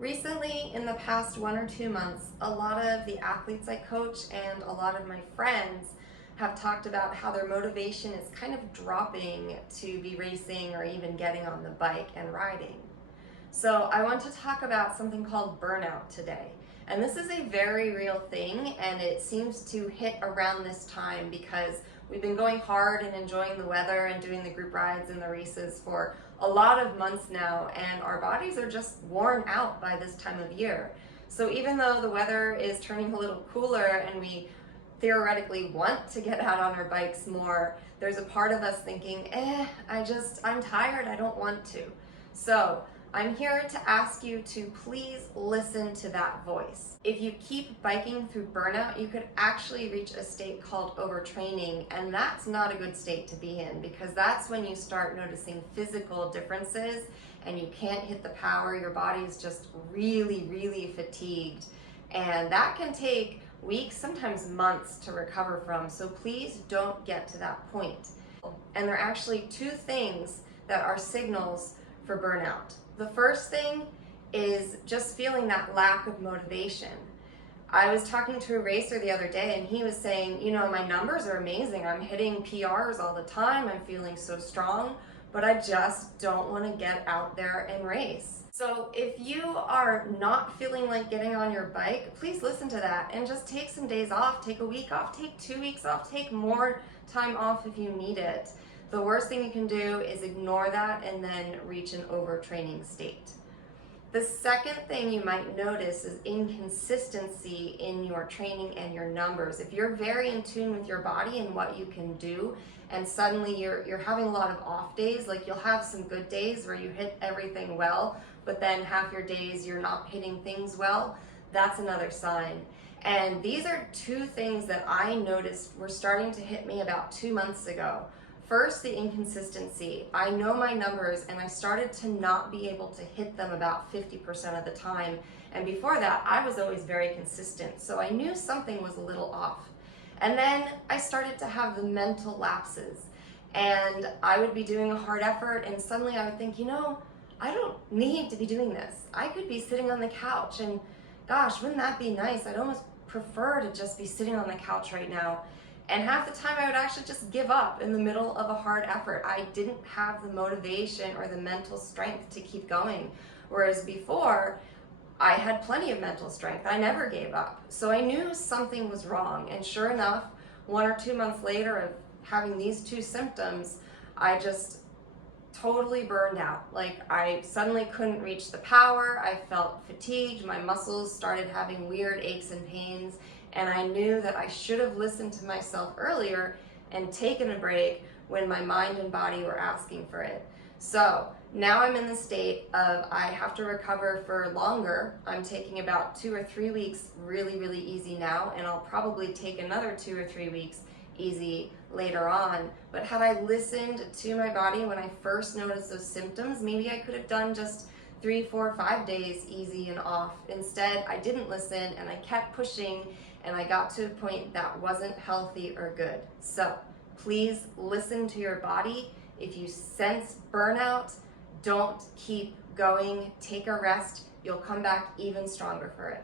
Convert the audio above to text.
Recently, in the past 1 or 2 months, a lot of the athletes I coach and a lot of my friends have talked about how their motivation is kind of dropping to be racing or even getting on the bike and riding. So I want to talk about something called burnout today. And this is a very real thing, and it seems to hit around this time because we've been going hard and enjoying the weather and doing the group rides and the races for a lot of months now, and our bodies are just worn out by this time of year. So even though the weather is turning a little cooler and we theoretically want to get out on our bikes more, there's a part of us thinking, I'm tired, I don't want to. So I'm here to ask you to please listen to that voice. If you keep biking through burnout, you could actually reach a state called overtraining, and that's not a good state to be in because that's when you start noticing physical differences and you can't hit the power, your body is just really fatigued, and that can take weeks, sometimes months to recover from, so please don't get to that point. And there are actually two things that are signals for burnout. The first thing is just feeling that lack of motivation. I was talking to a racer the other day and he was saying, my numbers are amazing. I'm hitting PRs all the time. I'm feeling so strong, but I just don't want to get out there and race. So if you are not feeling like getting on your bike, please listen to that and just take some days off, take a week off, take 2 weeks off, take more time off if you need it. The worst thing you can do is ignore that and then reach an overtraining state. The second thing you might notice is inconsistency in your training and your numbers. If you're very in tune with your body and what you can do, and suddenly you're having a lot of off days, like you'll have some good days where you hit everything well, but then half your days you're not hitting things well, that's another sign. And these are two things that I noticed were starting to hit me about 2 months ago. First, the inconsistency. I know my numbers and I started to not be able to hit them about 50% of the time. And before that, I was always very consistent. So I knew something was a little off. And then I started to have the mental lapses. And I would be doing a hard effort and suddenly I would think, I don't need to be doing this. I could be sitting on the couch and gosh, wouldn't that be nice? I'd almost prefer to just be sitting on the couch right now. And half the time I would actually just give up in the middle of a hard effort. I didn't have the motivation or the mental strength to keep going. Whereas before, I had plenty of mental strength. I never gave up. So I knew something was wrong. And sure enough, 1 or 2 months later of having these two symptoms, I just totally burned out. Like I suddenly couldn't reach the power. I felt fatigued. My muscles started having weird aches and pains. And I knew that I should have listened to myself earlier and taken a break when my mind and body were asking for it. So now I'm in the state of I have to recover for longer. I'm taking about 2 or 3 weeks really easy now, and I'll probably take another 2 or 3 weeks easy later on. But had I listened to my body when I first noticed those symptoms, maybe I could have done just 3, 4, 5 days easy and off. Instead, I didn't listen and I kept pushing, and I got to a point that wasn't healthy or good. So please listen to your body. If you sense burnout, don't keep going. Take a rest. You'll come back even stronger for it.